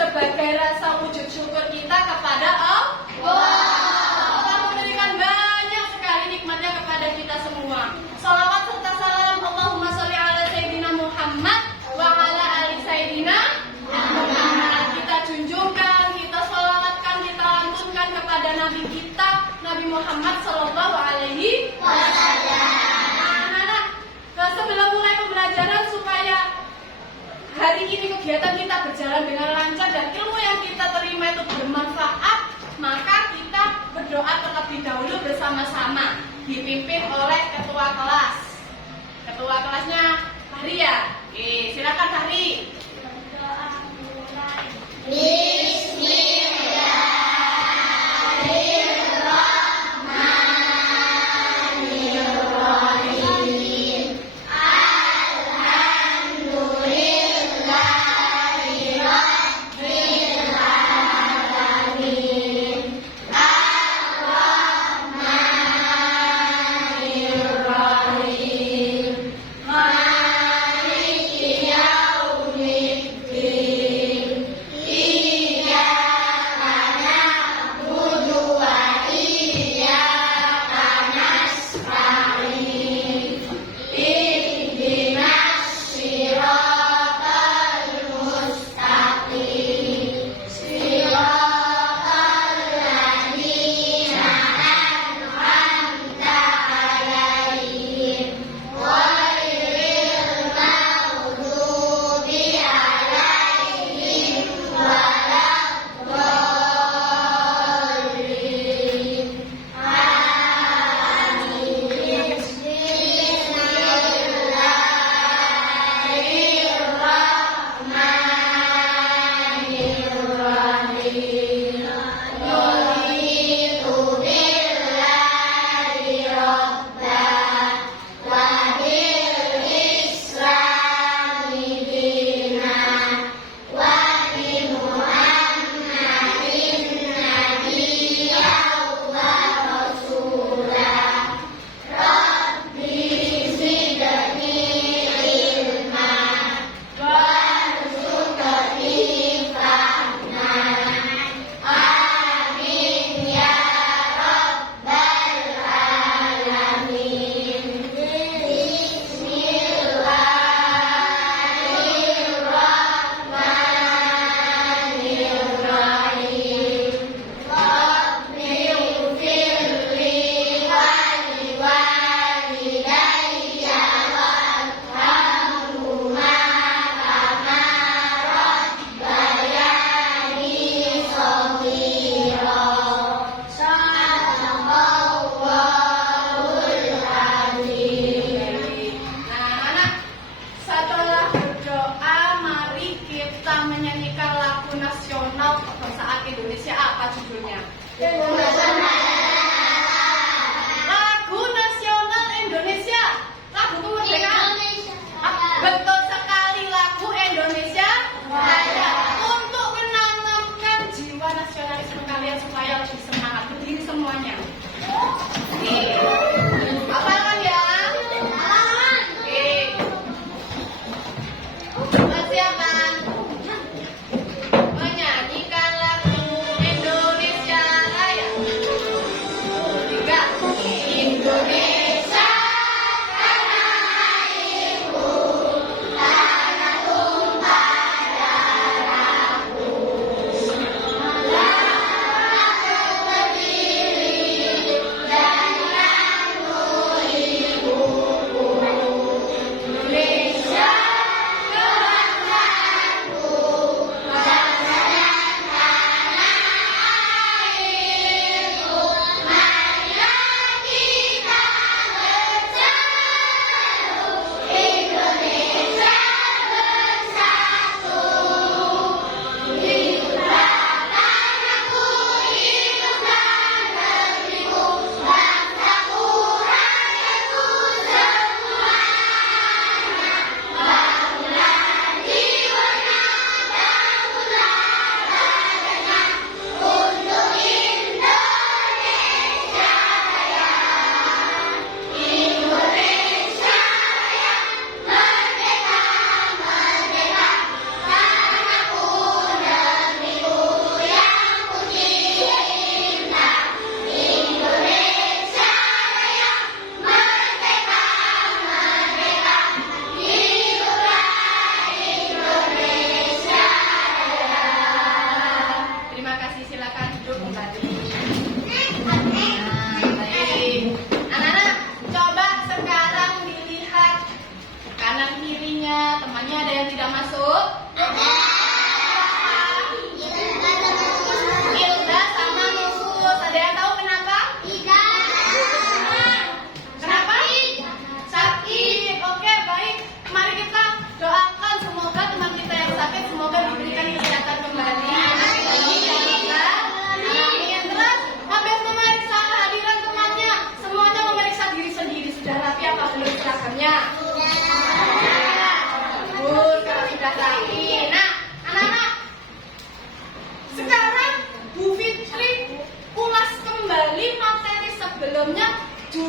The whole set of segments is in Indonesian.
sebagai rasa wujud syukur kita kepada Allah. Allah memberikan banyak sekali nikmatnya kepada kita semua. Salawat serta salam Allahumma sholli ala Sayyidina Muhammad wa ala ali Sayyidina Muhammad. Kita junjungkan, kita salawatkan, kita lantunkan kepada Nabi kita, Nabi Muhammad Sallallahu Alaihi Wasallam. Anak-anak, sebelum mulai pembelajaran supaya hari ini kegiatan kita berjalan dengan lancar dan ilmu yang kita terima itu bermanfaat, maka kita berdoa terlebih dahulu bersama-sama, dipimpin oleh ketua kelas. Ketua kelasnya Fahri ya? Oke, silakan Fahri.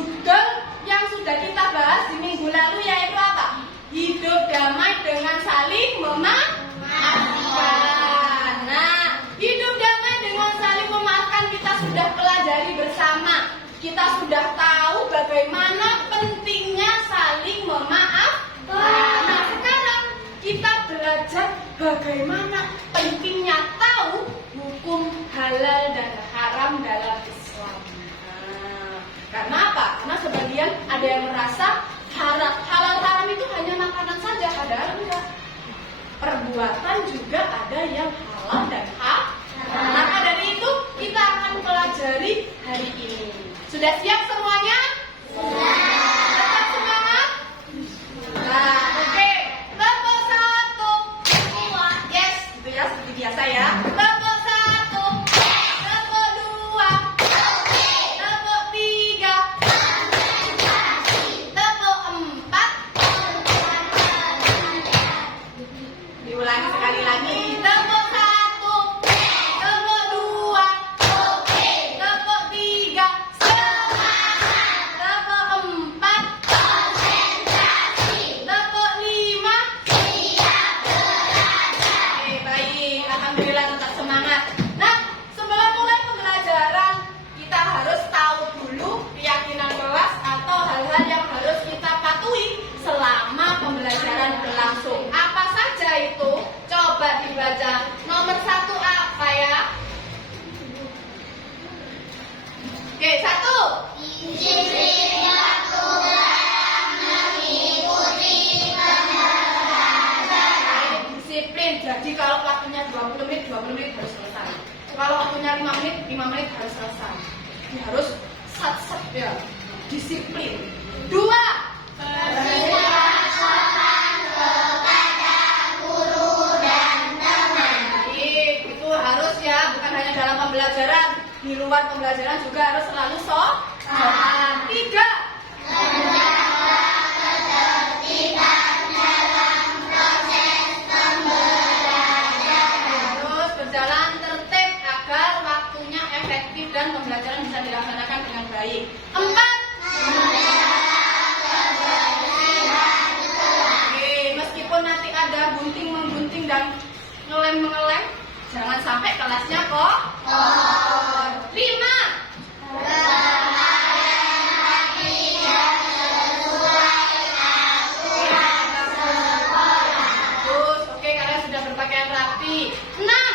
judul yang sudah kita bahas di minggu lalu yaitu apa? Hidup damai dengan saling memaafkan. Nah, hidup damai dengan saling memaafkan kita sudah pelajari bersama. Kita sudah tahu bagaimana pentingnya saling memaafkan. Nah, sekarang kita belajar bagaimana pentingnya tahu hukum halal dan haram dalam Islam. Nah, karena apa? Karena sebagian ada yang merasa halal haram itu hanya makanan saja, padahal enggak. Perbuatan juga ada yang halal dan haram. Maka dari itu kita akan pelajari hari ini. Sudah siap semuanya? Sudah. Tetap semangat? Nah, oke. Tepuk satu. Yes, gitu ya, seperti biasa ya. Tepuk satu. Tepuk dua. Tepuk tiga. Tepuk empat. Diulangi sekali lagi. Tepuk satu. Tepuk dua. Tepuk tiga. Tepuk empat. Tepuk lima. Oke, baik. Alhamdulillah tetap semangat. Nah, sebelum mulai pembelajaran, kita harus tahu dulu keyakinan kelas atau hal-hal yang harus kita patuhi selama pembelajaran berlangsung. Apa saja itu? Coba dibaca. Nomor satu apa ya? Oke, satu. Disiplin. Jadi kalau waktunya 20 menit, 20 menit harus selesai. Kalau waktunya 5 menit, 5 menit harus selesai. Ini harus sat-sat ya. Disiplin. Dua. Baik, itu harus ya, bukan hanya dalam pembelajaran, di luar pembelajaran juga harus selalu sopan. Tiga. Harus berjalan tertib agar waktunya efektif dan pembelajaran bisa dilaksanakan dengan baik. Empat. Oke, meskipun nanti ada gunting-menggunting dan ngelem-mengelem, jangan sampai kelasnya kok. Lima. Bagus, oke, kalian sudah berpakaian rapi. Enam.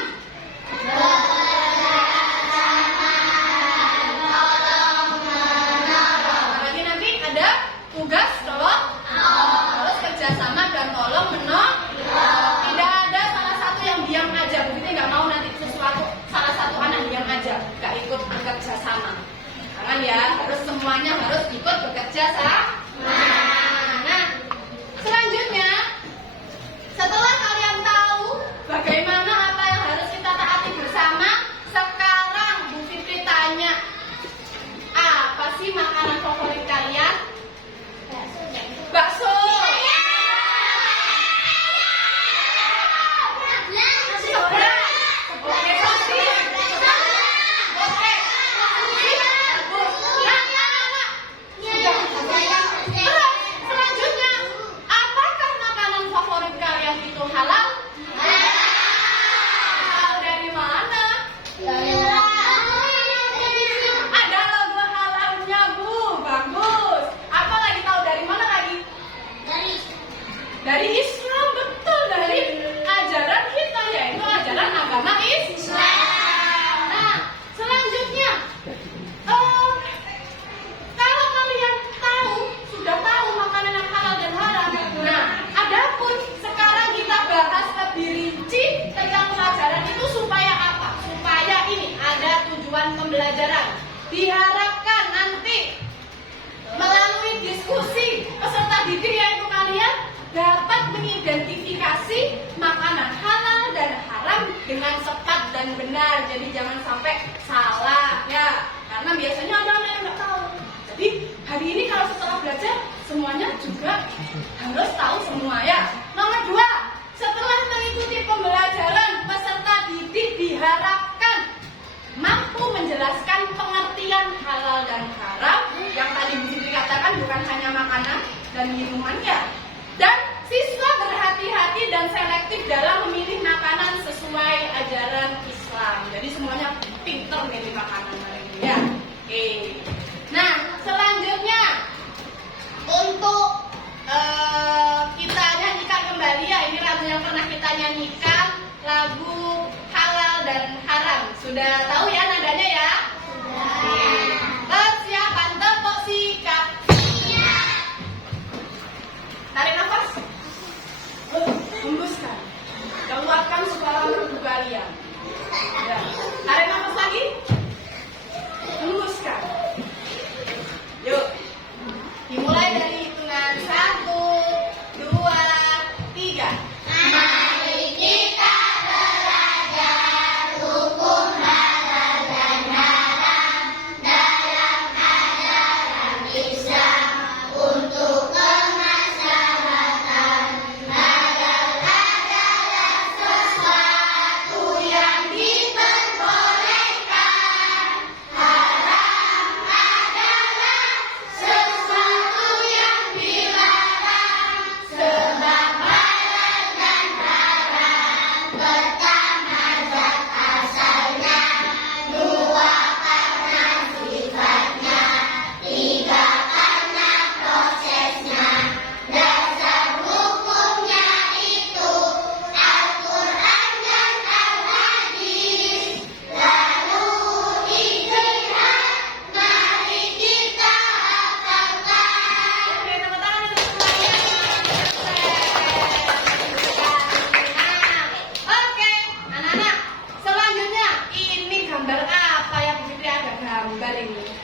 Apalagi nanti ada tugas tolong harus kerjasama dan tolong menolong. Tidak ada salah satu yang diam aja. Begitu nggak mau nanti sesuatu salah satu anak diam aja, nggak ikut bekerja sama. Jangan ya, harus semuanya harus ikut bekerja sama. Nah, selanjutnya setelah kalian tahu bagaimana apa yang harus kita taati bersama, sekarang Bu Fitri tanya, apa sih makanan favorit kalian? Bakso. Oke, sosis. Oke. Bagus. Nah. Terus, selanjutnya, apakah makanan favorit kalian itu halal? Tahu dari mana? Ada logo halalnya, Bu. Bagus. Apa lagi, tahu dari mana lagi? Dari Islam, betul, dari ajaran kita, yaitu ajaran agama Islam. Nah, selanjutnya, kalau kalian sudah tahu makanan yang halal dan haram. Nah, adapun sekarang kita bahas lebih rinci tentang pelajaran itu supaya apa? Supaya ini ada tujuan pembelajaran. Diharapkan nanti melalui diskusi peserta didik yaitu kalian dapat mengidentifikasi makanan halal dan haram dengan tepat dan benar. Jadi jangan sampai salah ya. Karena biasanya ada anak yang nggak tahu. Jadi hari ini kalau setelah belajar semuanya juga harus tahu semua ya. Nomor dua, setelah mengikuti pembelajaran peserta didik diharapkan mampu menjelaskan pengertian halal dan haram yang tadi makanan dan minumannya. Dan siswa berhati-hati dan selektif dalam memilih makanan sesuai ajaran Islam. Jadi semuanya pinter milih makanan hari ini ya. Oke. Nah, selanjutnya untuk kita nyanyikan kembali ya, ini lagu yang pernah kita nyanyikan, lagu halal dan haram. Sudah tahu ya nadanya ya? Sudah. Persiapan tepuk sikap. Tarik nafas. Hembuskan. Keluarkan suara merdu kalian. Ya. Tarik nafas lagi. Hembuskan. Yuk. Dimulai dari hitungan 1, 2, 3. Mari kita belajar hukum halal dan haram dalam ajaran Islam untuk kemaslahatan. Halal adalah sesuatu yang diperbolehkan, haram adalah sesuatu yang dilarang. Sebab halal dan haram pertama zat asalnya, dua karena sifatnya, tiga karena prosesnya. Dasar hukumnya itu Al-Quran dan Al-Hadis. Lalu ijtihad, mari kita hafalkan. Oke, tepuk tangan untuk semuanya. Oke, anak-anak. Selanjutnya, ini gambar apa yang Fitri ada gambar ini?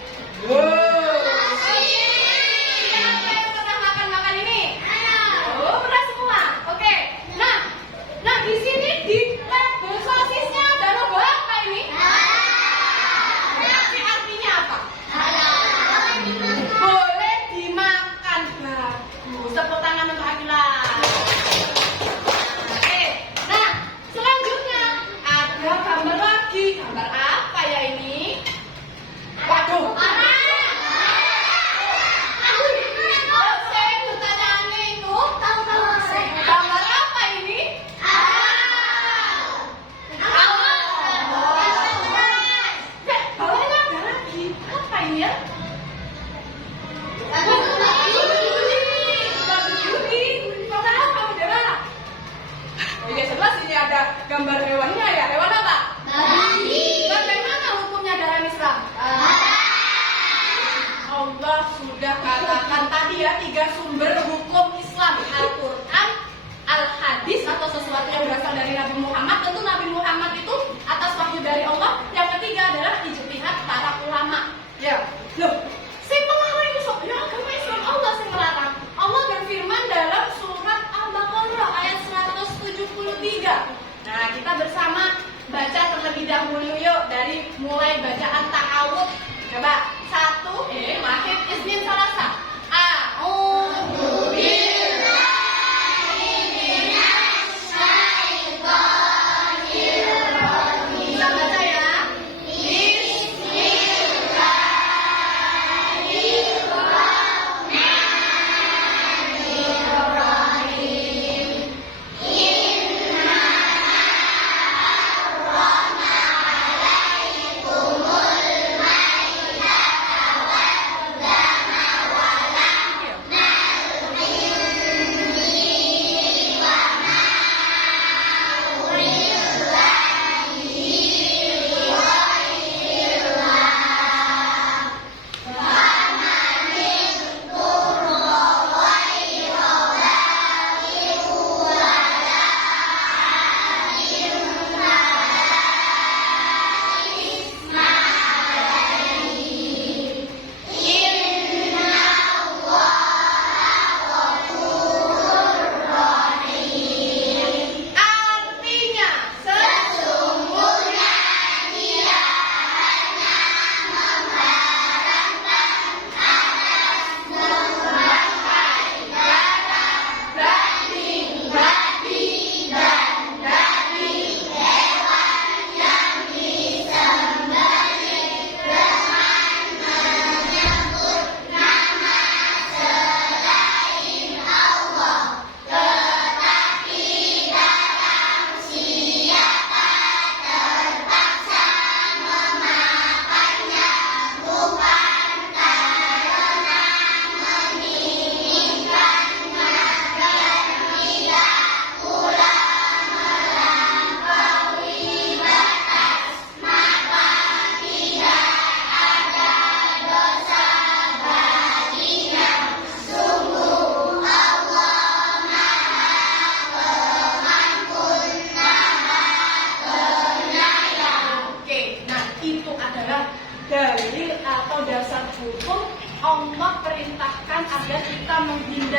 Siapa yang pernah makan ini? Oh, pernah semua. Oke. Nah di sini di label sosisnya ada logo apa ini? Tapi artinya apa? Boleh dimakan. Bagus. Tepuk tangan untuk Akila. Oke. Nah, selanjutnya ada gambar lagi. Gambar apa ya ini? Waduh. Pertanyaannya itu gambar apa ini? Bawahnya ada lagi. Apa ini ya? Warna apa bendera? Oh iya, jelas ini ada gambar hewannya ya. Hewan apa? Bagaimana hukumnya dalam Islam? Allah sudah katakan tadi ya, 3 sumber hukum Islam: Al-Quran, Al-Hadis atau sesuatu yang berasal dari Nabi Muhammad. Tentu Nabi Muhammad itu atas wahyu dari Allah. Yang ketiga adalah ijtihad para ulama. Ya, loh, sing melarang itu ya agama Islam, Allah sing melarang. Allah berfirman dalam surat Al-Baqarah ayat 173. Nah, kita bersama baca terlebih dahulu yuk, dari mulai bacaan ta'awud. Coba 1, wahid, isnin, salasa. A'udzu billahi minasy syaithanir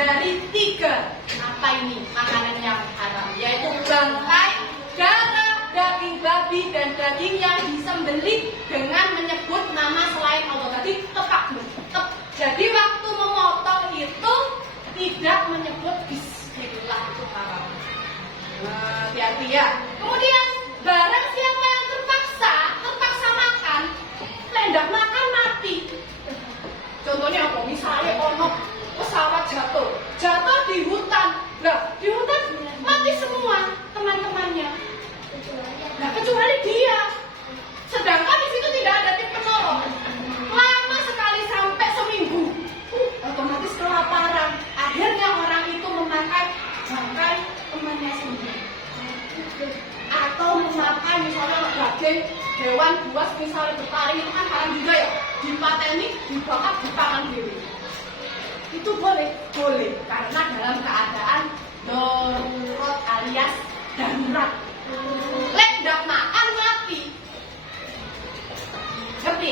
dari 3 apa ini makanan yang haram, yaitu bangkai, darah, daging babi, dan daging yang disembelih dengan menyebut nama selain Allah. Jadi jadi waktu memotong itu tidak menyebut bismillah, itu haram. Hati-hati ya. Kemudian barang siapa yang terpaksa makan, hendak makan mati. Contohnya apa? Misalnya ono pesawat jatuh di hutan. Nah, di hutan mati semua teman-temannya. Nah, kecuali dia. Sedangkan di situ tidak ada tim penolong. Lama sekali sampai seminggu. Otomatis kelaparan. Akhirnya orang itu memakan bangkai temannya sendiri. Atau memakan misalnya daging hewan buas, misalnya bertaring, itu kan haram juga ya. Dipateni, dibakar, dipangan dulu. Itu boleh karena dalam keadaan darurat alias darurat. Lek ndak makan mati. Ngerti?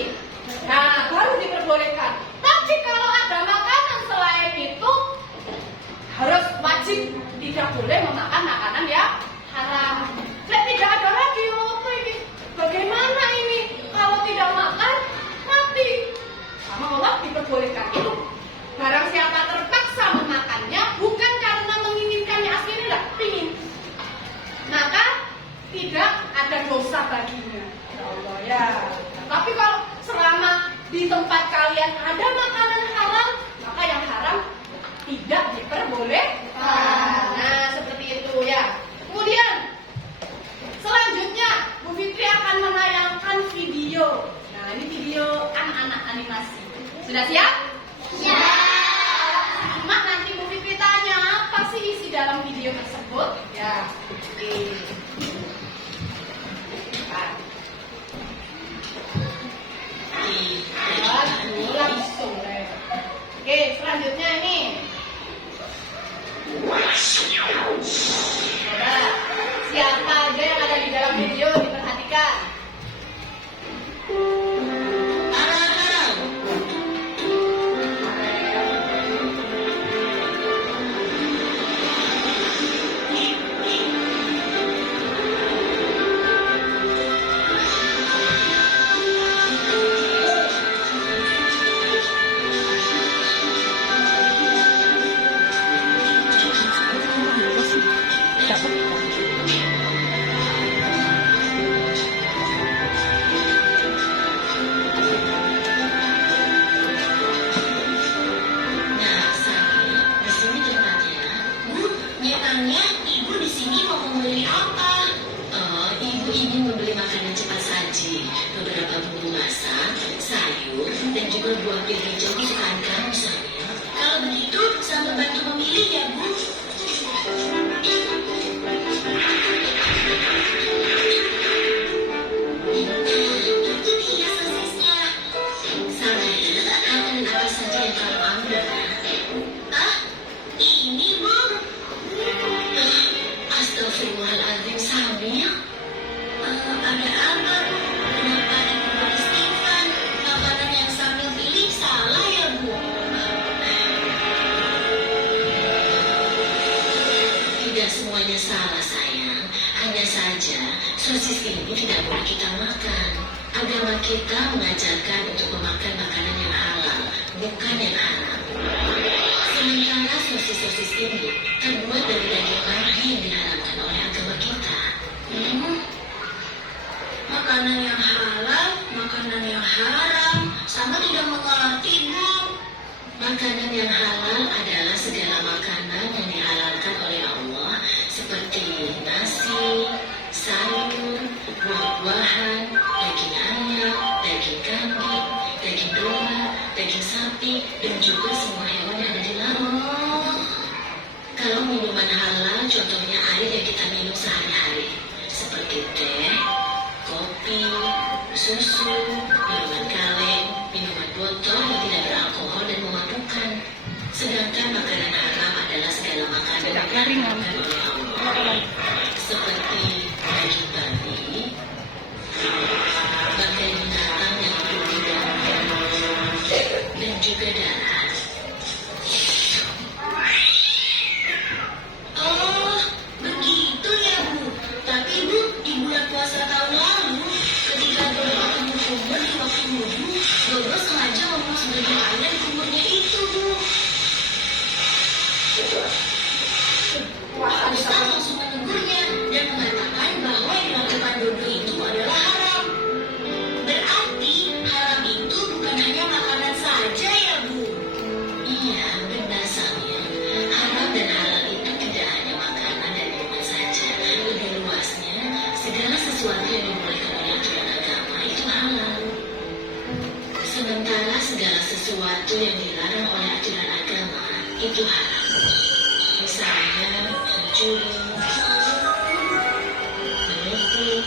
Nah, baru diperbolehkan. Tapi kalau ada makanan selain itu harus wajib tidak boleh memakan makanan yang haram. Lek tidak ada lagi, apa ini? Bagaimana ini? Kalau tidak makan mati. Sama Allah diperbolehkan itu. Barang siapa terpaksa memakannya bukan karena menginginkannya, aslinya tidak pingin, maka tidak ada dosa baginya. Ya Allah ya. Tapi kalau selama di tempat kalian ada makanan halal, maka yang haram tidak diperbolehkan. Nah, seperti itu ya. Kemudian selanjutnya Bu Fitri akan menayangkan video. Nah, ini video anak-anak animasi. Sudah siap? Ya. Simak nanti Bu Fitri tanya apa sih isi dalam video tersebut? Ya. Oke. Langsung deh. Oke, selanjutnya ini. Coba, siapa aja yang ada di dalam video diperhatikan. Sosis ini tidak boleh kita makan. Agama kita mengajarkan untuk memakan makanan yang halal, bukan yang haram. Sementara sosis-sosis ini terbuat dari daging babi yang diharamkan oleh agama kita. Makanan yang halal, makanan yang haram, sama tidak mengerti, Bu. Makanan yang halal adalah segala makanan yang dihalalkan oleh Allah, seperti nasi, sayur, buah-buahan, daging ayam, daging kambing, daging domba, daging sapi, dan juga semua hewan yang ada di laut. Kalau minuman halal, contohnya air yang kita minum sehari-hari, seperti teh, kopi, susu, minuman kaleng, minuman botol yang tidak beralkohol dan memabukkan. Sedangkan makanan haram adalah segala makanan yang diharamkan oleh Allah, seperti daging babi, bangkai binatang yang hidup di dalam dan juga darah. itu haram. Misalnya mencuri, menipu.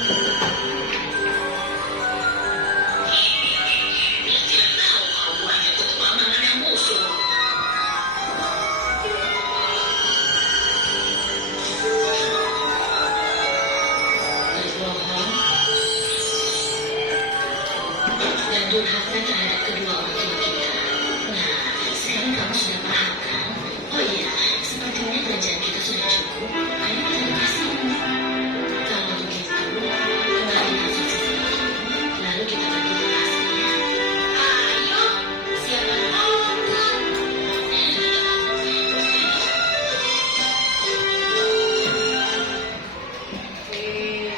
Dia tidak tahu kalau buahnya itu kepantangan yang musuh. Berbohong dan durhaka terhadap kedua orang tua kita. Nah, sekarang kamu sudah paham kan? Oh iya, sepertinya belanjaan kita sudah cukup. Ayo kita lunasin. Kalau begitu, kembalikan sisa ini, lalu kita pergi lunasinya. Ayo, siapa takut?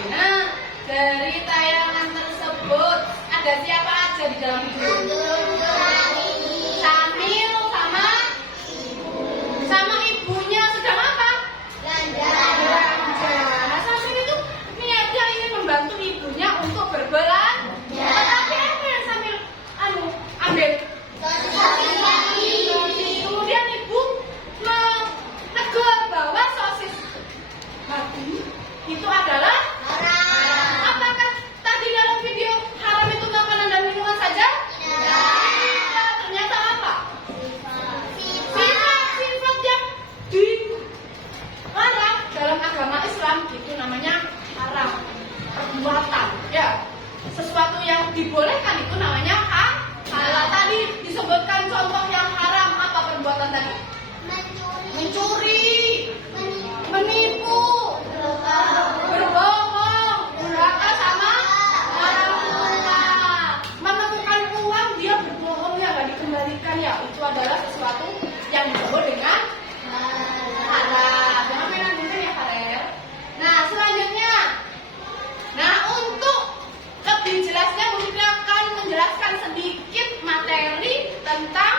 Nah, dari tayangan tersebut ada siapa aja di dalam video? Samil sama ibunya sedang apa? Belanja. Nah, Samil itu niatnya ingin membantu ibunya untuk berbelanja. Tetapi apa yang Samil ambil? Kemudian ibu menegur bahwa sosis babi itu adalah apakah tadi dalam video haram itu makanan dan minuman saja? Tidak. Ternyata apa? Sifat-sifat yang dilarang dalam agama Islam itu namanya haram. Perbuatan, ya. Sesuatu yang dibolehkan itu namanya halal. Tadi disebutkan contoh yang haram, apa perbuatan tadi? Mencuri, menipu, berbohong, durhaka sama orang tua. Menemukan uang dia berbohong ya nggak dikembalikan ya, itu adalah sesuatu yang disebut dengan haram. Jangan main angin ya Farel. Nah selanjutnya, untuk lebih jelasnya mungkin akan menjelaskan sedikit materi tentang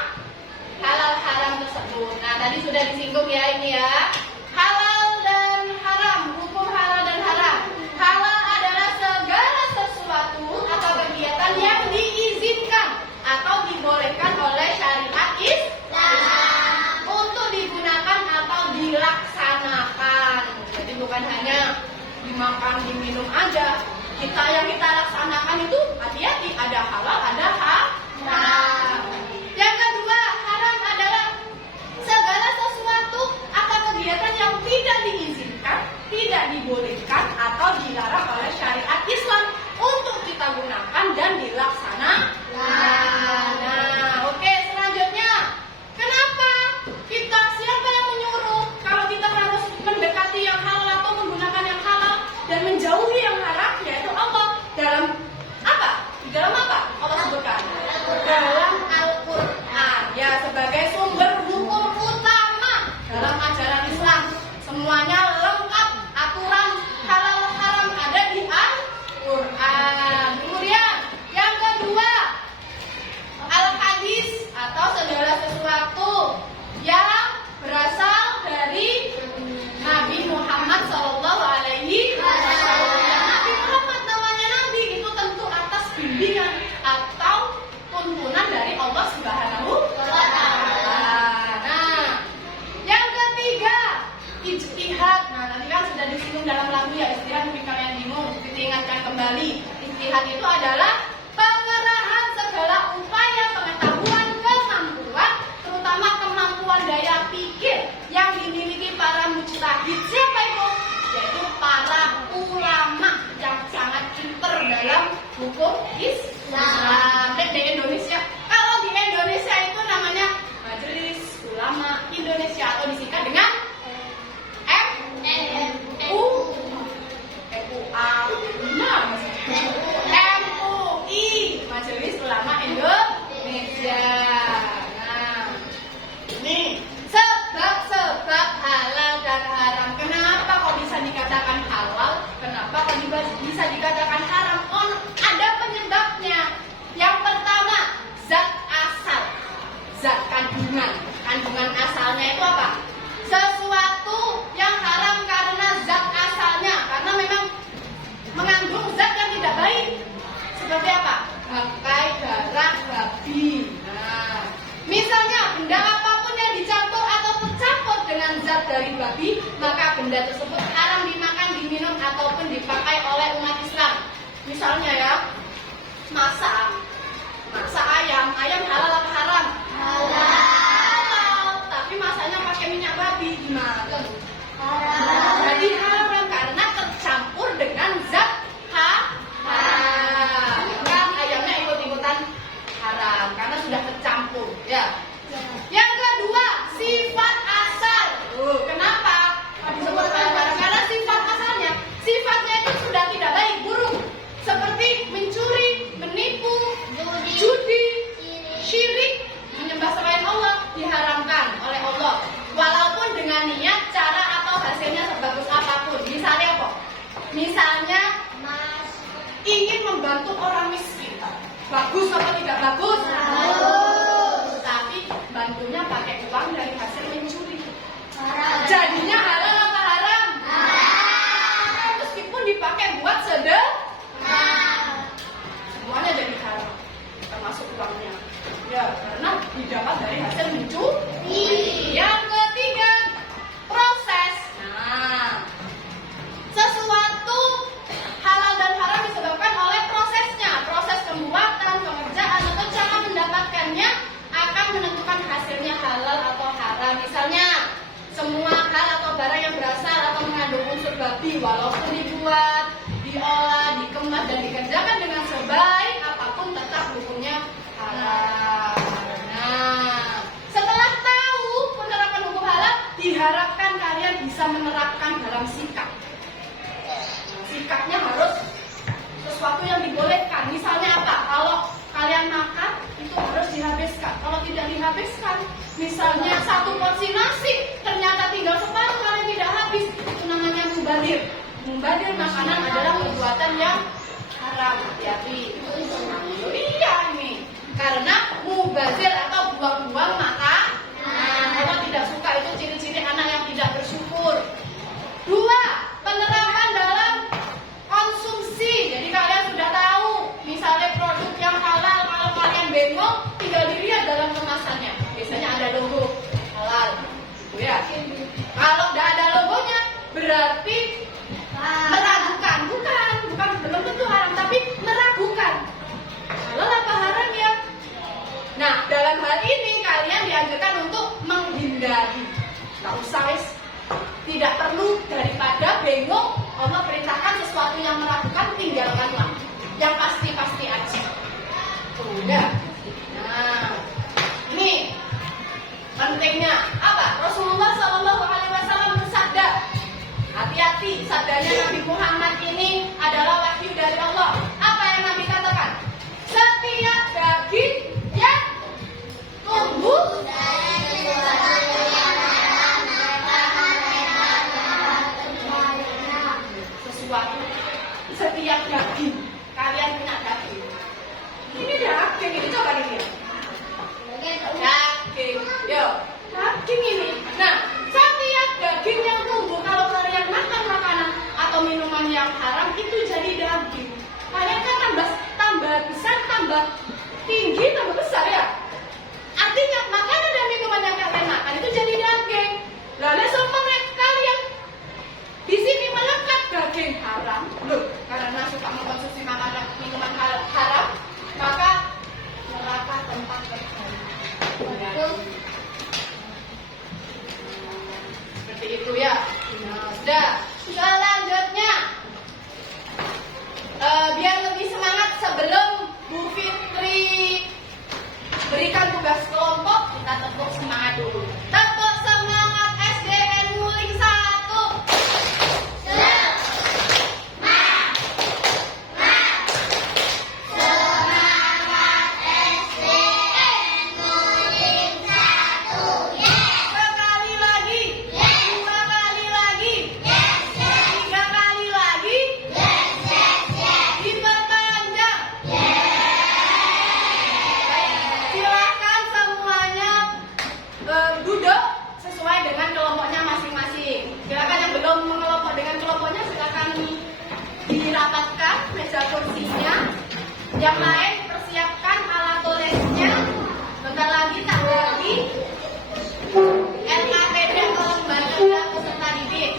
halal haram tersebut. Nah tadi sudah disinggung ya ini ya. Halal dan haram, hukum halal dan haram. Halal adalah segala sesuatu atau kegiatan yang diizinkan atau dibolehkan oleh syariat Islam untuk digunakan atau dilaksanakan. Jadi bukan hanya dimakan, diminum aja. Yang kita laksanakan itu hati-hati, ada halal, ada haram. Yang kedua, haram adalah segala sesuatu atau kegiatan yang tidak diizinkan, tidak dibolehkan atau dilarang oleh syariat Islam untuk kita gunakan dan dilaksanakan. Nah, oke, selanjutnya, kenapa siapa yang menyuruh kalau kita harus mendekati yang halal atau menggunakan yang halal dan menjauhi yang haram, yaitu Allah. Dalam apa? Di dalam apa? Allah sebutkan dalam Al-Quran, ya, sebagai sumber hukum utama dalam ajaran Islam. Semuanya lengkap, aturan halal haram ada di Al-Quran. Kemudian yang kedua, al-hadis atau segala sesuatu yang berasal dari Nabi Muhammad SAW. Nabi Muhammad namanya Nabi itu tentu atas bimbingan atau tuntunan dari Allah Subhanahu wa Ta'ala. Nah, yang ketiga, ijtihad. Nah, tadi kan sudah disinggung dalam lagu ya, ijtihad mungkin kalian bingung, diingatkan kembali. Ijtihad itu adalah pengerahan segala upaya pengetahuan, kemampuan, terutama kemampuan daya pikir yang dimiliki para mujtahid. Siapa itu? Yaitu para ulama yang sangat pinter dalam hukum Islam. Dan di Indonesia, kalau di Indonesia itu namanya Majelis Ulama Indonesia atau disingkat dengan MUI, Majelis Ulama Indonesia. Nah, ini sebab-sebab halal dan haram. Kenapa kok bisa dikatakan halal? Kenapa kok bisa dikatakan haram? Oh, ada penyebabnya. Yang pertama, zat asal, zat kandungan. Kandungan asalnya itu apa? Sesuatu yang haram karena zat asalnya, karena memang mengandung zat yang tidak baik. Seperti apa? Bangkai, darah babi. Nah, misalnya benda apapun yang dicampur ataupun benda tersebut haram dimakan, diminum ataupun dipakai oleh umat Islam. Misalnya ya, masak ayam halal apa haram? Halal. Tapi masaknya pakai minyak babi gimana? Haram. Jadi haram karena tercampur dengan zat haram. Kan ayamnya ikut-ikutan haram karena sudah tercampur. Ya. Yang kedua, sifat asal. Kenapa disebut haram? Karena sifat asalnya, sifatnya itu sudah tidak baik, buruk. Seperti mencuri, menipu, judi, syirik, menyembah selain Allah diharamkan oleh Allah. Walaupun dengan niat, cara atau hasilnya sebagus apapun. Misalnya apa? Misalnya ingin membantu orang miskin. Bagus atau tidak bagus? Bagus. Tapi bantunya pakai uang dari hasil mencuri. Jadinya halal atau haram? Haram. Meskipun dipakai buat sedekah, semuanya jadi haram, termasuk uangnya. Ya, karena didapat dari hasil mencuri. Yang ketiga, proses. Nah, sesuatu halal dan haram disebabkan oleh prosesnya. Proses pembuatan, pengerjaan, atau cara mendapatkannya akan menentukan hasilnya halal atau haram. Misalnya, semua hal atau barang yang berasal atau mengandung unsur babi, walaupun dibuat, diolah, dikemas, dan dikerjakan dengan sebaik apapun, tetap hukumnya halal. Nah, setelah tahu penerapan hukum halal, diharapkan kalian bisa menerapkan dalam sikap. Sikapnya harus sesuatu yang dibolehkan. Misalnya apa? Kalau kalian makan, itu harus dihabiskan. Kalau tidak dihabiskan, misalnya satu porsi nasi ternyata tinggal separuh, kalian tidak habis, itu namanya mubazir. Mubazir makanan adalah perbuatan yang haram. Hati-hati. Iya ini. Karena mubazir atau buang-buang makanan. Allah tidak suka, itu ciri-ciri anak yang tidak bersyukur. Dua, penerapan dalam konsumsi. Jadi kalian sudah tahu, misalnya produk yang halal, kalau kalian bengong, tinggal dilihat dalam kemasannya. Biasanya ada logo halal, gitu ya. Kalau tidak ada logonya, berarti meragukan. Bukan belum tentu haram, tapi meragukan. Halal apa haram ya? Nah, dalam hal ini kalian dianjurkan untuk menghindari. Gak usah, tidak perlu. Daripada bengong, Allah perintahkan sesuatu yang meragukan, tinggalkanlah. Yang pasti-pasti aja. Udah. Nah, ini pentingnya apa? Rasulullah SAW bersabda, hati-hati, sabdanya Nabi Muhammad ini adalah wahyu dari Allah. Apa yang Nabi katakan? Setiap daging yang tumbuh sesuatu, setiap daging, kalian punya daging. Ini daging, ini coba dilihat. Daging, yo, daging ini. Nah, setiap daging yang tumbuh, kalau kalian makan makanan atau minuman yang haram, itu jadi daging. Kalian kan tambah besar, tambah tinggi, tambah besar ya. Artinya makanan dan minuman yang kalian makan itu jadi daging. Lalu sama kalian di sini melekat daging haram, loh, karena suka mengkonsumsi makanan minuman haram, maka neraka tempat terbaik. Seperti itu ya. Nah, sudah. Selanjutnya, biar lebih semangat sebelum Bu Fitri berikan tugas kelompok, kita tepuk semangat dulu. Tepuk semangat SDN Nguling 1. Sekali lagi, dua kali lagi, tiga kali lagi, diperpanjang. Silakan semuanya duduk sesuai dengan kelompoknya masing-masing. Silakan yang belum mengelompok dengan kelompoknya, silakan dirapatkan meja kursinya. Yang lain persiapkan alat tulisnya. Bentar lagi tak lagi LKPD atau lembaga peserta didik.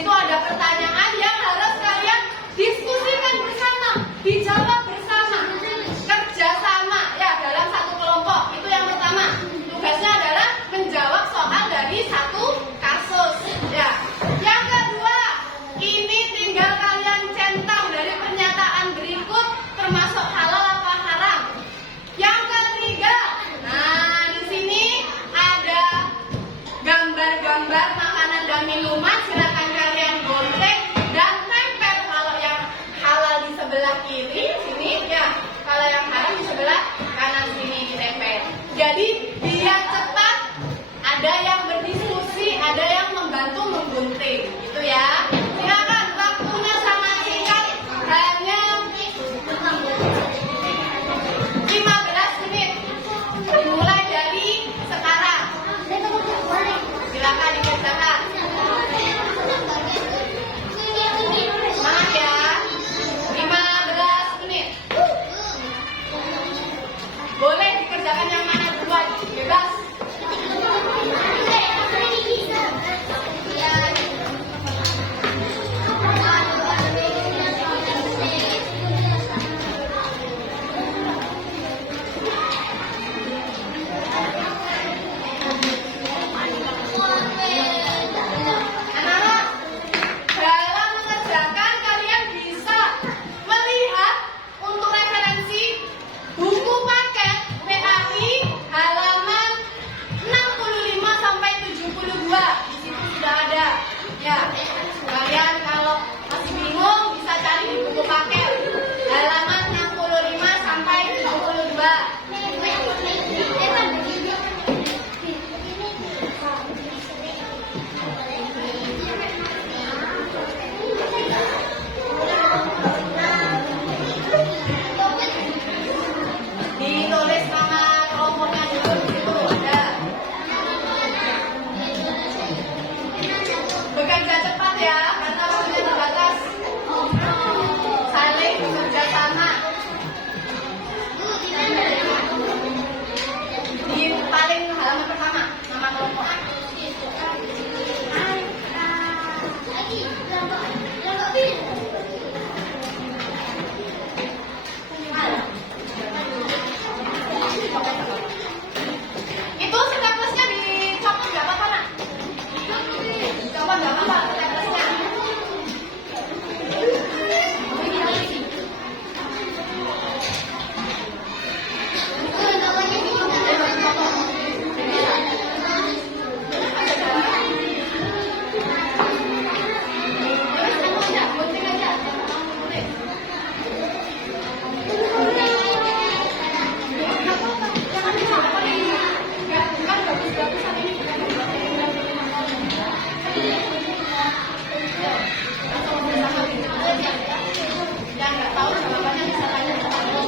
situ ada pertanyaan yang harus kalian diskusikan bersama, dijawab bersama, kerjasama ya dalam satu kelompok. Itu yang pertama. Tugasnya adalah menjawab soal dari satu kasus. Ya. Yang kedua, ini tinggal kalian centang dari pernyataan berikut termasuk halal apa haram. Yang ketiga, nah di sini ada gambar-gambar makanan dan minuman. Silakan kalian gontek dan tempel. Kalau yang halal di sebelah kiri sini ya, kalau yang haram di sebelah kanan sini ditempel. Jadi biar cepat, ada yang berdiskusi, ada yang membantu menggunting, gitu ya. Silakan, waktunya sangat singkat, hanya 15 menit. Dimulai dari sekarang. Silakan dikerjakan. Semangat ya. 15 menit. Boleh dikerjakan yang mana duluan, bebas. Anak-anak, dalam mengerjakan kalian bisa melihat untuk referensi buku paket PAI halaman 65 sampai 72. Di situ sudah ada. Ya, kalian kalau masih bingung bisa cari di buku paket halaman 65 sampai 72. Ditulis nama kelompoknya juga di situ ada. Bekerja cepat ya, karena waktunya terbatas. Saling bekerja sama. Di paling halaman pertama, nama kelompok. Itu staplernya dicopot nggak apa-apa, nak? Copot nggak apa-apa staplernya. Gunting aja. Yang nggak tahu jawabannya bisa tanya ke sama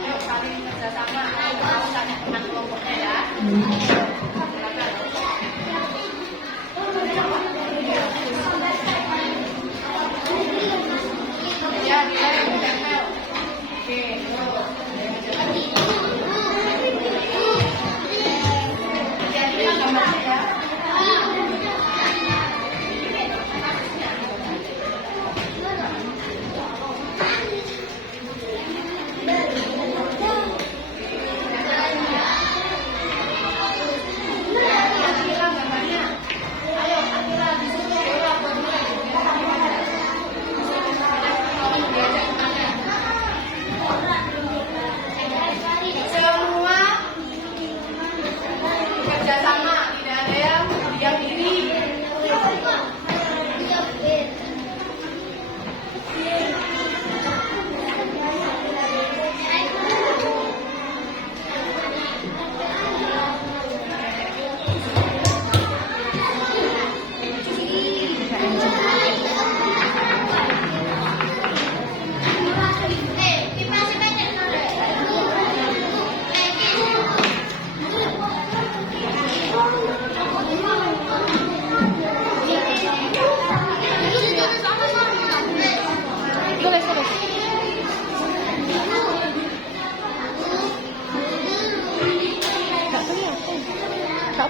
yang saling kerjasama. Kamu tanya teman kelompoknya ya. Ya, dia tempel. Oke, jadi kita gambarnya ya.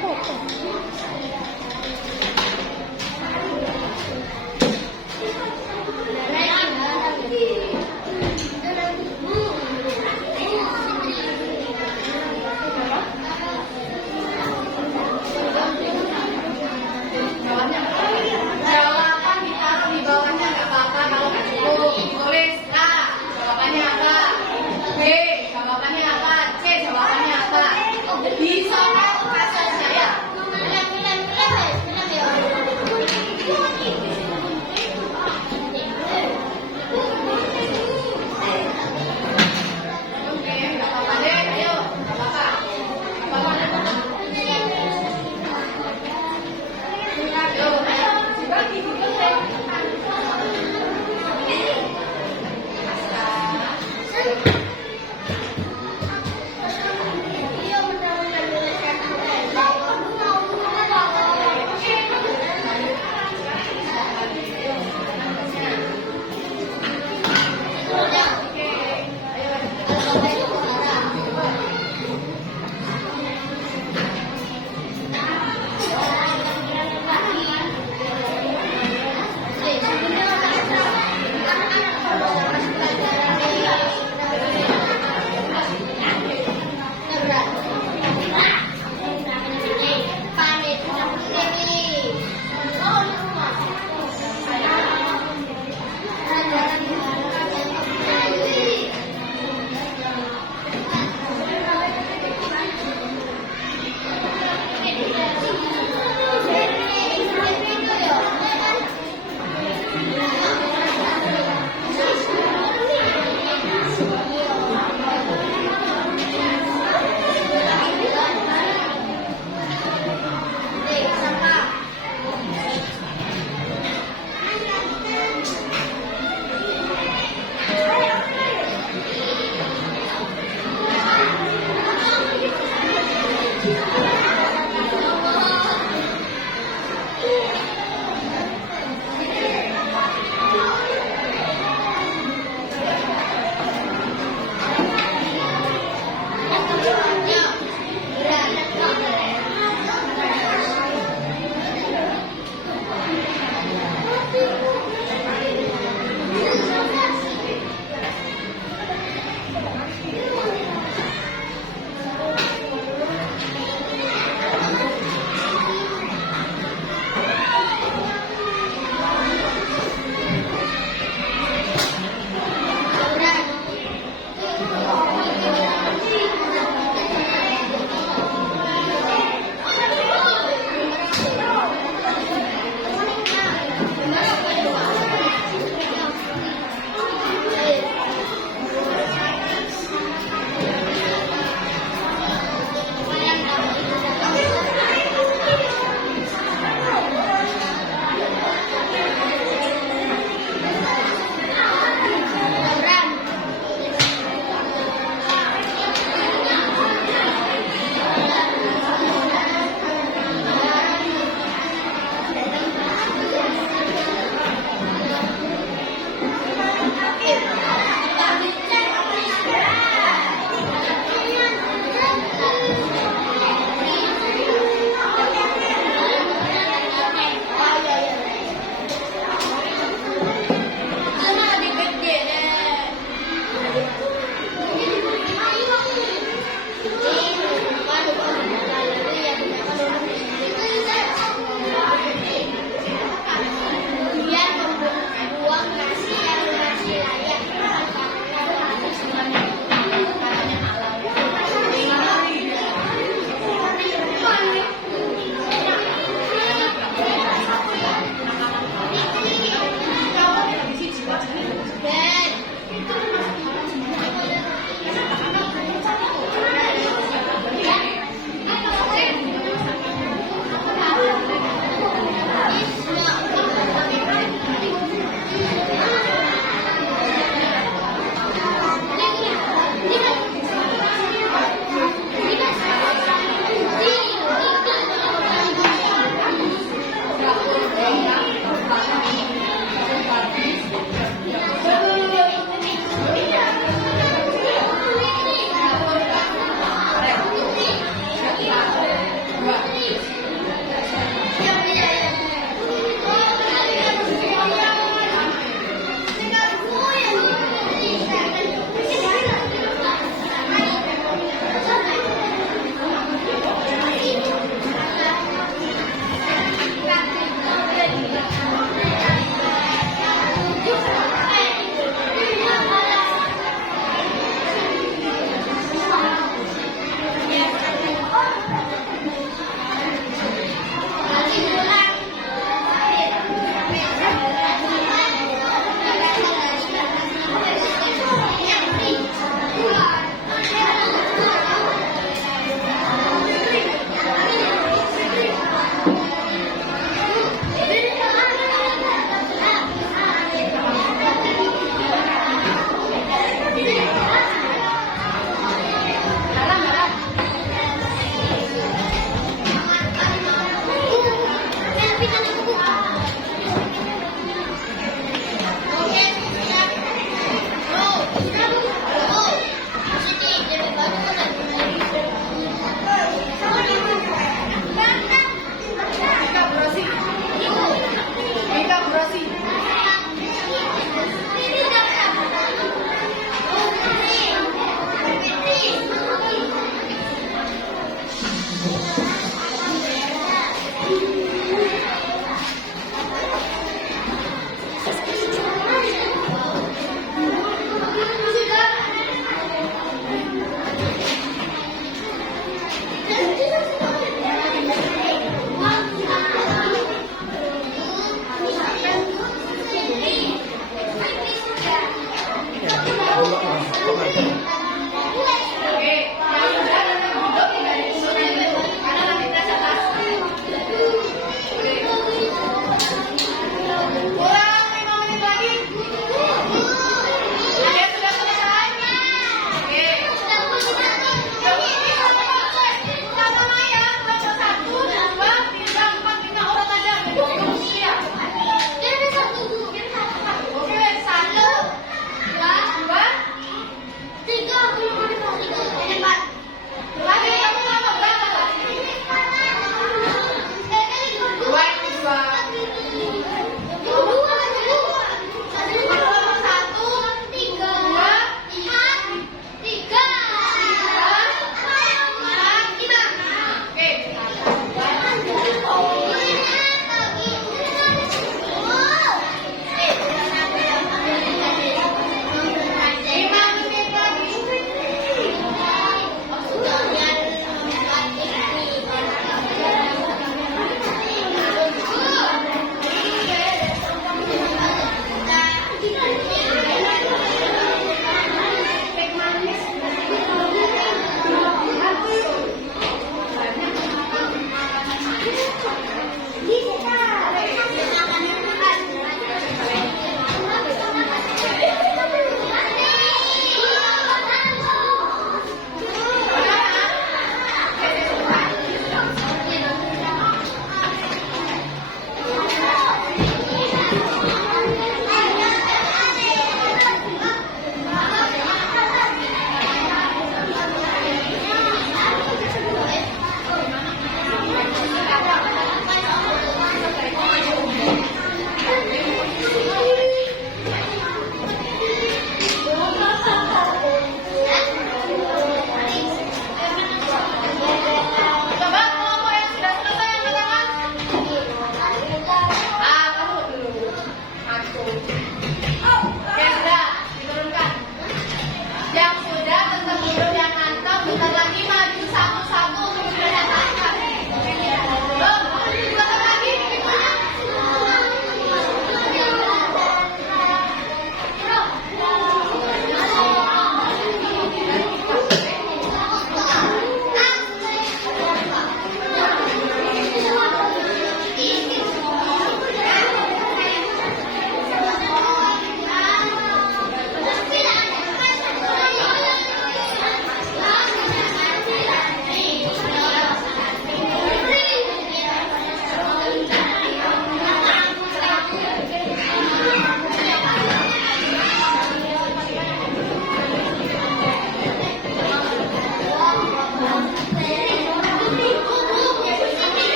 apa-apa. Jawaban ditaruh di bawahnya nggak apa-apa kalau nggak cukup. Tulis A, jawabannya apa? B, jawabannya apa? C, jawabannya apa? Disoal hasilnya ya.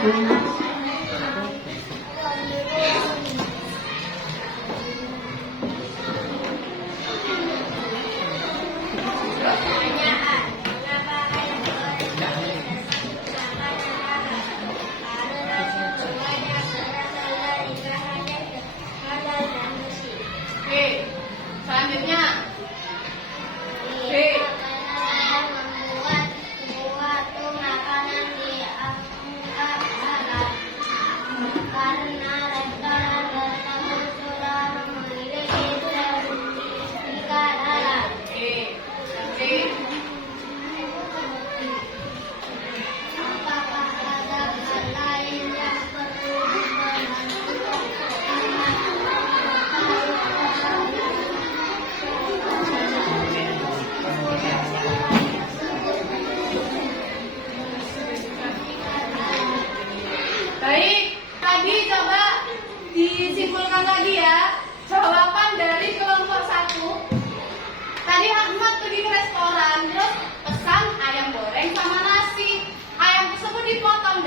Pertanyaan, mengapa ayam goreng menggunakan halal? Karena semuanya berasal dari bahan yang halal dan bersih. Oke, selanjutnya. B. Karena membuat suatu makanan dianggap halal. Karena restoran tersebut sudah memiliki sertifikat halal. Oke. C. Apakah ada hal lain yang perlu Baik, tadi coba disimpulkan lagi ya jawaban dari kelompok 1. Tadi Ahmad pergi ke restoran, terus pesan ayam goreng sama nasi. Ayam tersebut dipotong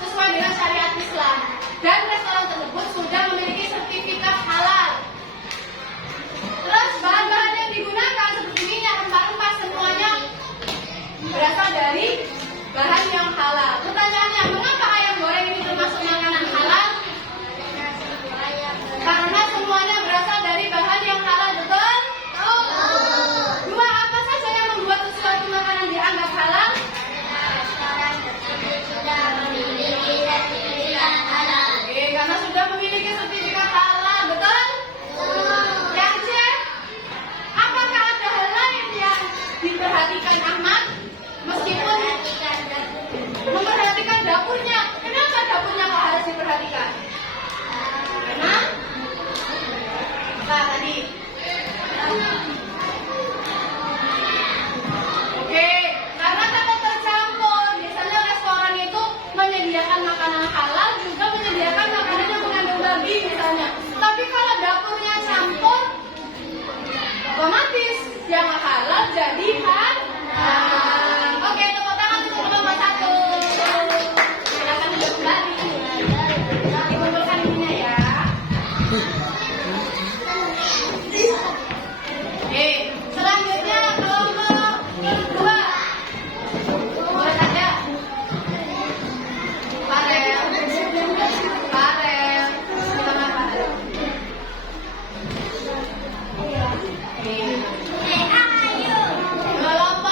sesuai dengan syariat Islam, dan restoran tersebut sudah memiliki sertifikat halal. Terus bahan-bahan yang digunakan seperti minyak, rempah-rempah semuanya berasal dari bahan yang halal. Pertanyaannya, mengapa ayam goreng ini termasuk makanan halal? Karena semuanya berasal dari bahan yang halal, betul? Dua, apa saja yang membuat sesuatu makanan dianggap halal? restoran tersebut sudah memiliki sertifikat halal? Oke, karena sudah memiliki sertifikat halal, betul? Yang C, apakah ada hal lain yang diperhatikan Ahmad? Meskipun memperhatikan dapurnya, kenapa dapurnya kok harus diperhatikan? Karena apa tadi? Oke, karena takut tercampur. Biasanya restoran itu menyediakan makanan halal, juga menyediakan makanan yang mengandung babi misalnya. Tapi kalau dapurnya campur, otomatis yang halal jadi haram. Oke, tepuk tangan untuk kelompok 1. Silakan duduk kembali. Dikumpulkan ininya ya. Oke, selanjutnya kelompok 2. Boleh tanya? Farel. Silakan Farel. Oke. Kelompok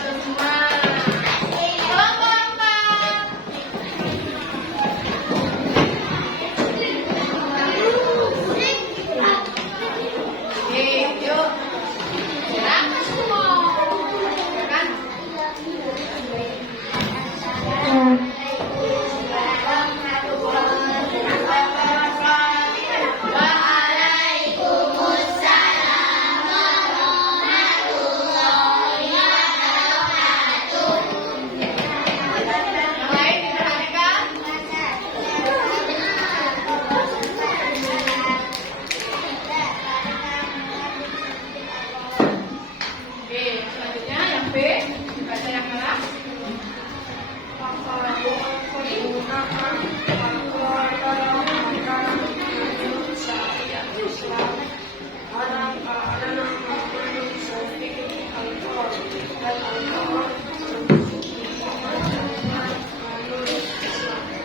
semua. Kelompok 4. Oke, yuk. Gerak semua. Kan? Yang lain diperhatikan. Oke, selanjutnya yang B, dibaca yang merah.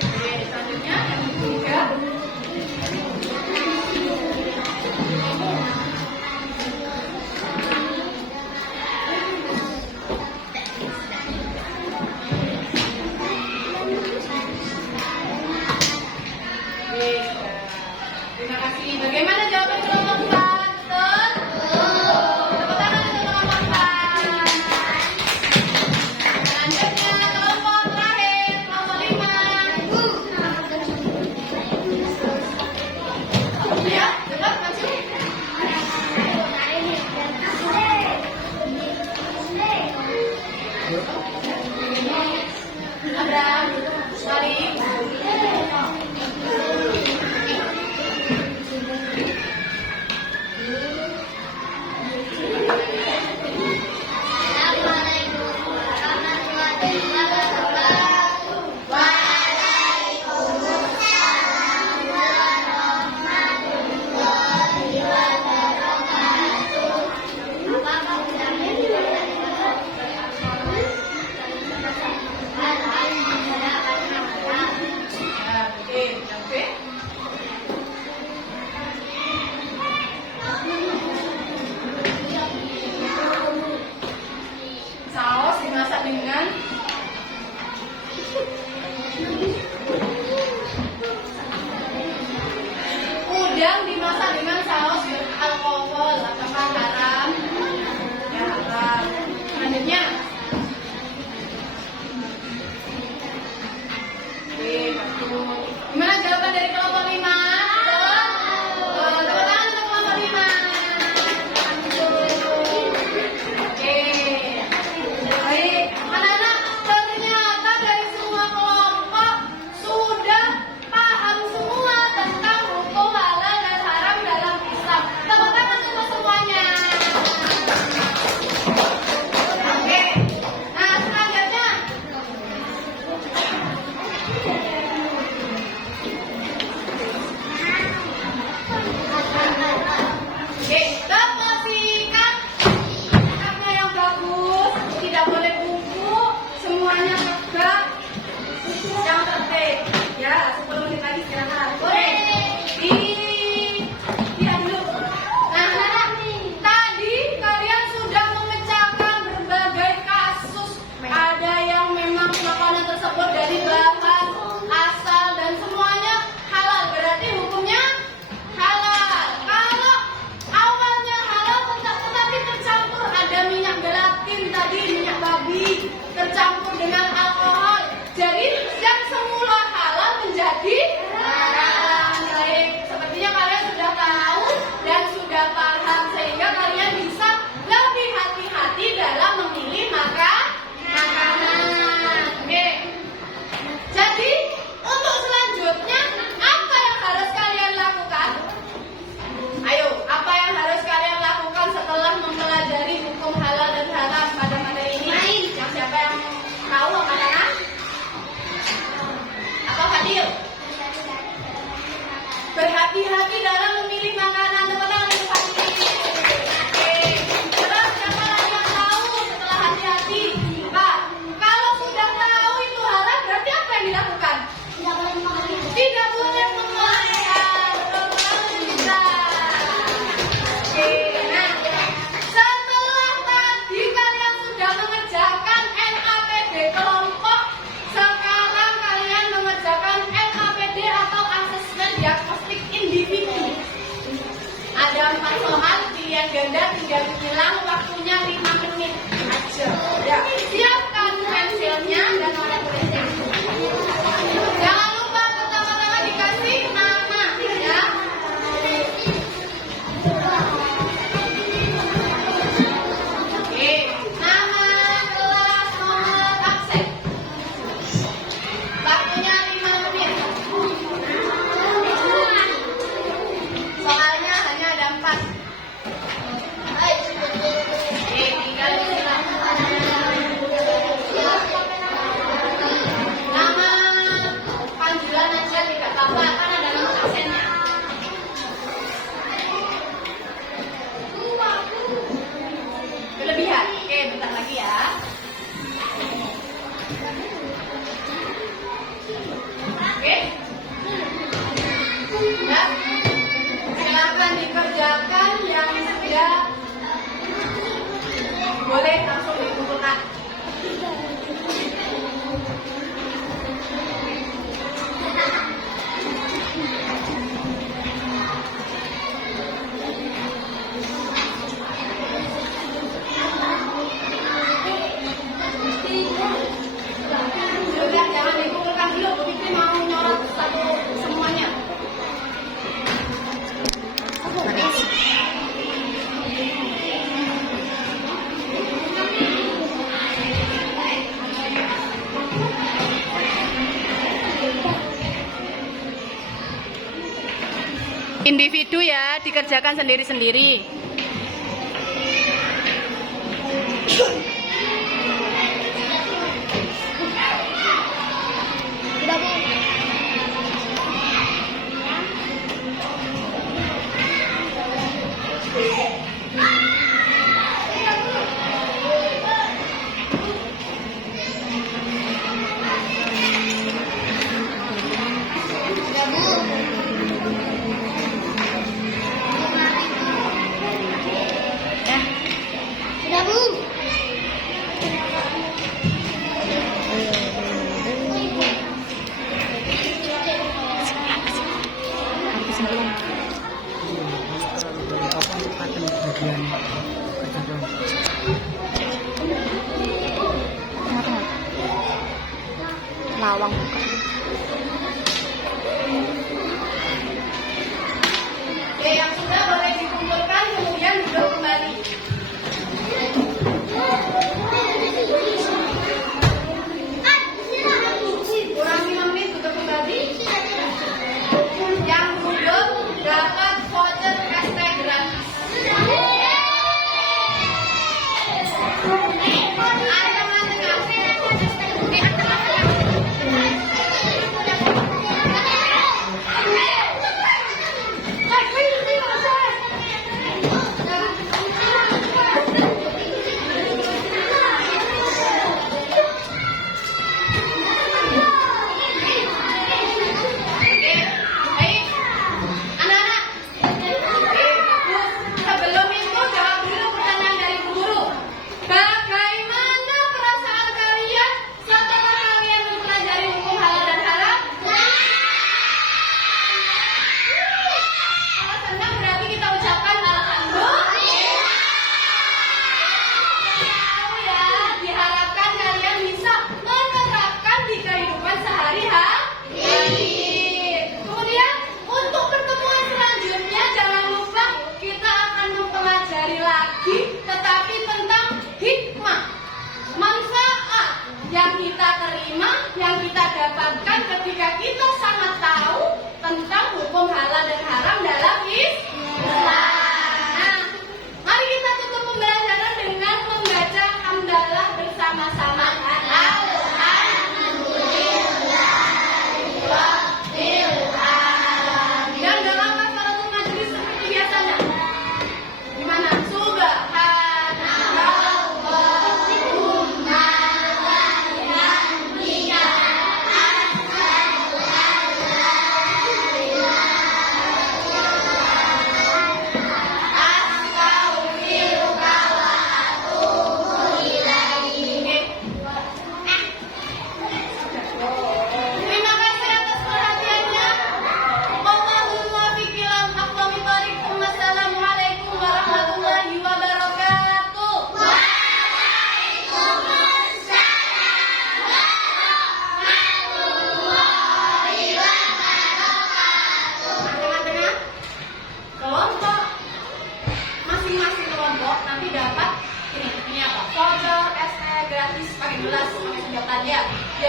Oke, selanjutnya yang ketiga. Oke, terima kasih. Bagaimana jawaban kelompok 4? Betul? Tepuk tangan untuk kelompok 4. Selanjutnya kelompok terakhir, kelompok 5. Ya, cepat maju. Abraham, balik. Assalamualaikum warahmatullahi wabarakatuh. Waalaikumsalam warahmatullahi wabarakatuh. Apakah sudah Ya, oke, yang B. Saus dimasak dengan udang dimasak dengan saus beralkohol. Apakah haram? Ya, haram. Selanjutnya. Oke, bagus. Gimana jawaban dari kelompok 5? Betul? Tepuk tangan untuk kelompok 5. Oke. Baik, anak-anak, ternyata dari semua kelompok sudah paham semua tentang hukum halal dan haram dalam Islam. Tepuk tangan untuk semuanya. Oke. Nah, selanjutnya. Oke, keposikan sikapnya yang bagus, tidak boleh bungkuk, semuanya tegak, yang tertib. Ya, 10 menit lagi istirahat. Boleh. Diam dulu. Nah, tadi kalian sudah memecahkan berbagai kasus. Ada yang memang makanan tersebut dari bahan asal dan semuanya halal, berarti hukumnya halal. Kalau awalnya halal tetapi tercampur ada minyak gelatin tadi, minyak babi tercampur dengan alkohol, jadi yang semula halal menjadi haram. Baik, sepertinya kalian sudah tahu dan sudah paham sehingga kalian bisa lebih hati-hati dalam memilih makanan. Oke. Jadi untuk selanjutnya apa yang harus kalian lakukan? Ayo, apa yang harus kalian lakukan setelah mempelajari hukum halal dan haram pada materi ini? Yang siapa yang tahu anak-anak? agenda tinggal hilang waktunya 5 menit aja. Ya, siapkan pensilnya dan warna kulisnya. Jangan lupa pertama-tama dikasih nama ya. Oke, nama, kelas, nomor absen. Waktunya 5 menit. Soalnya hanya ada 4. Oke, tinggal disilang. Nama panggilan aja tidak apa-apa, kan ada nama absennya. Kelebihan. Oke, bentar lagi ya. Oke. Ya. Silakan dikerjakan yang sudah boleh langsung dikumpulkan. Sudah, jangan dikumpulkan dulu. Bu Fikri mau nyorot satu semuanya. Individu ya, dikerjakan sendiri-sendiri. Udah, Bu. Udah, Bu. Udah, Bu. Lawang buka. Oke, yang sudah boleh dikumpulkan kemudian duduk kembali. Kurang 5 menit duduk kembali. Yang duduk dapat voucher ST gratis. Ada tengah-tengah.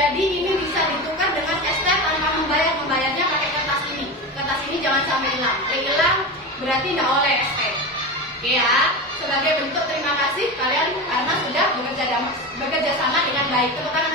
Jadi ini bisa ditukar dengan ST tanpa membayar. Membayarnya pakai kertas ini. Kertas ini jangan sampai hilang. Hilang berarti tidak oleh ST. Oke ya. Sebagai bentuk terima kasih kalian karena sudah bekerja sama dengan baik. Tepuk tangan.